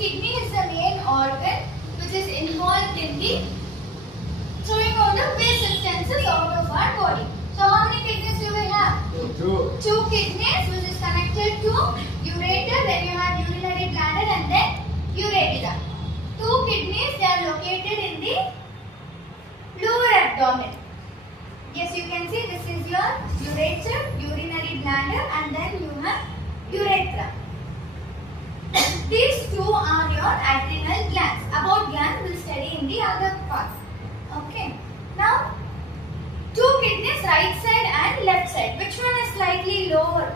kidney is the main organ which is involved in the throwing out the waste substances out of our body. So how many kidneys do we have? Two kidneys which is connected to ureter, then you have urinary bladder and then urethra. Two kidneys, they are located in the lower abdomen. Yes, you can see this is your ureter, urinary bladder and then you have urethra. These two are your adrenal glands. About glands we'll study in the other part. Okay. Now, two kidneys, right side and left side. Which one is slightly lower?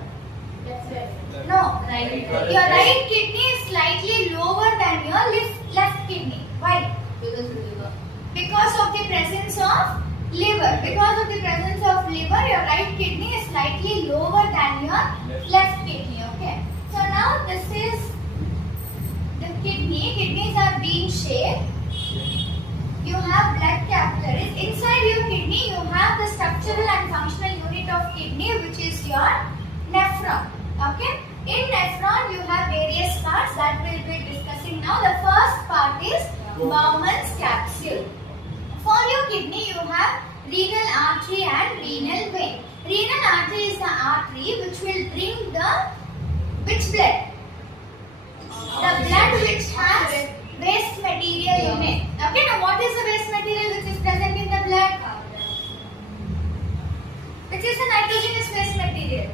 Left side. No, right. Your right kidney is slightly lower than your left kidney. Why? Because of the presence of liver. Because of the presence of liver, your right kidney is slightly lower than your left kidney. Okay. So now this is the kidney. Kidneys are bean shaped. You have blood capillaries. Inside your kidney, you have the structural and functional unit of kidney, which is your nephron. Okay. In nephron, you have various parts that we'll be discussing now. The first part is Bowman's capsule. For your kidney, you have renal artery and renal vein. Renal artery is the artery which will bring the which blood? The blood which has waste material in it. Okay, now what is the waste material which is present in the blood? Which is the nitrogenous waste material?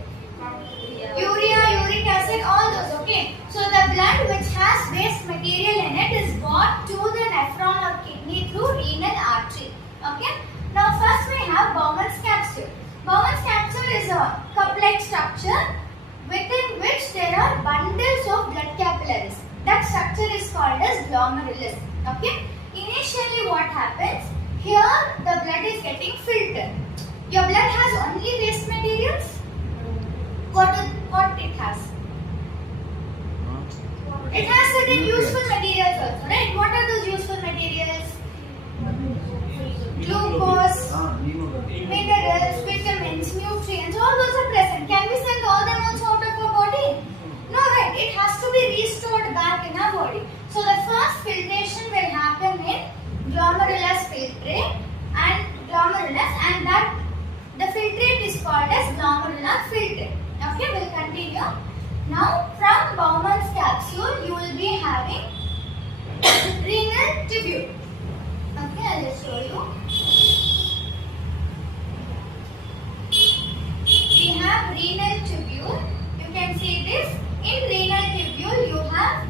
Urea, uric acid, all those. Okay, so the blood which has waste material in it is brought to the nephron or kidney through renal artery. Okay, now first we have Bowman's capsule. Bowman's capsule is a cup-like structure within which there are bundles of blood capillaries. That structure is called as glomerulus. Okay, initially what happens? Here the blood is getting filtered. Your blood has only waste materials. What it has? It has certain useful materials also, right? What are those useful materials? Glucose, minerals, vitamins, nutrients, all those are present. Can we send all them also out of our body? No, right? It has to be restored back in our body. So the first filtration will happen in glomerulus filtrate and that the filtrate is called as glomerular filtrate. Okay, we'll continue. Now from Bowman's capsule you will be having renal tubule. Okay, I'll just show you. We have renal tubule. You can see this. In renal tubule you have